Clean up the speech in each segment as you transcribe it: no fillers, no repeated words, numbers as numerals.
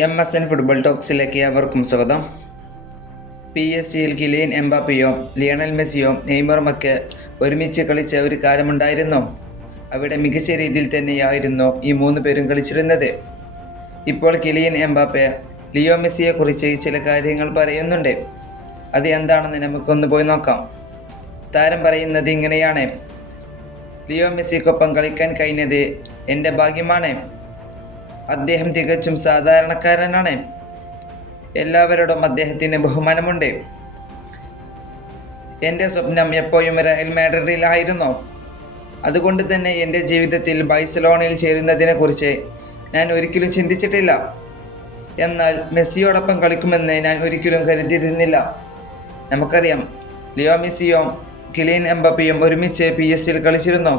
MSN football ടോക്സിലേക്ക് അവർക്കും സ്വാഗതം. PSG-യിൽ Kylian എംബാപ്പയോ Lionel മെസ്സിയോ നെയ്മറുമൊക്കെ ഒരുമിച്ച് കളിച്ച ഒരു കാലമുണ്ടായിരുന്നു. അവിടെ മികച്ച രീതിയിൽ തന്നെയായിരുന്നു ഈ മൂന്ന് പേരും കളിച്ചിരുന്നത്. ഇപ്പോൾ കിലിയൻ എംബാപ്പെ ലിയോ മെസ്സിയെക്കുറിച്ച് ചില കാര്യങ്ങൾ പറയുന്നുണ്ട്. അത് എന്താണെന്ന് നമുക്കൊന്ന് പോയി നോക്കാം. താരം പറയുന്നത് ഇങ്ങനെയാണ്: ലിയോ മെസ്സിക്കൊപ്പം കളിക്കാൻ കഴിഞ്ഞത് എൻ്റെ ഭാഗ്യമാണ്. അദ്ദേഹം തികച്ചും സാധാരണക്കാരനാണ്. എല്ലാവരോടും അദ്ദേഹത്തിന് ബഹുമാനമുണ്ട്. എൻ്റെ സ്വപ്നം എപ്പോഴും റയൽ മാഡ്രിഡിലായിരുന്നു. അതുകൊണ്ട് തന്നെ എൻ്റെ ജീവിതത്തിൽ ബാഴ്സലോണയിൽ ചേരുന്നതിനെക്കുറിച്ച് ഞാൻ ഒരിക്കലും ചിന്തിച്ചിട്ടില്ല. എന്നാൽ മെസ്സിയോടൊപ്പം കളിക്കുമെന്ന് ഞാൻ ഒരിക്കലും കരുതിയിരുന്നില്ല. നമുക്കറിയാം, ലിയോ മെസ്സിയും കിലിയൻ എംബാപ്പയും ഒരുമിച്ച് PSG-യിൽ കളിച്ചിരുന്നു.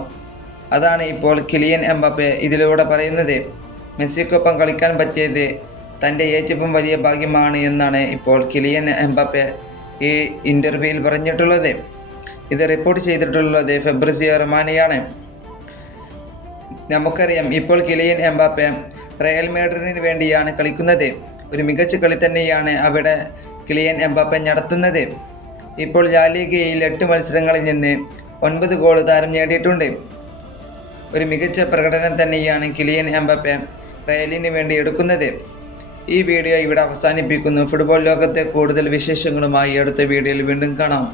അതാണ് ഇപ്പോൾ കിലിയൻ എംബാപ്പെ ഇതിലൂടെ പറയുന്നത്. മെസ്സിക്കൊപ്പം കളിക്കാൻ പറ്റിയത് തൻ്റെ ഏറ്റവും വലിയ ഭാഗ്യമാണ് എന്നാണ് ഇപ്പോൾ കിലിയൻ എംബാപ്പെ ഈ ഇൻ്റർവ്യൂവിൽ പറഞ്ഞിട്ടുള്ളത്. ഇത് റിപ്പോർട്ട് ചെയ്തിട്ടുള്ളത് ഫെബ്രിസിയോ റൊമാനോയാണ്. നമുക്കറിയാം, ഇപ്പോൾ കിലിയൻ എംബാപ്പെ റയൽ മാഡ്രിഡിന് വേണ്ടിയാണ് കളിക്കുന്നത്. ഒരു മികച്ച കളി തന്നെയാണ് അവിടെ കിലിയൻ എംബാപ്പെ നടത്തുന്നത്. ഇപ്പോൾ ലാ ലീഗയിൽ 8 മത്സരങ്ങളിൽ നിന്ന് 9 ഗോൾ താരം നേടിയിട്ടുണ്ട്. ഒരു മികച്ച പ്രകടനം തന്നെയാണ് കിലിയൻ എംബാപ്പെ റയലിന് വേണ്ടി എടുക്കുന്നത്. ഈ വീഡിയോ ഇവിടെ അവസാനിപ്പിക്കുന്നു. ഫുട്ബോൾ ലോകത്തെ കൂടുതൽ വിശേഷങ്ങളുമായി അടുത്ത വീഡിയോയിൽ വീണ്ടും കാണാം.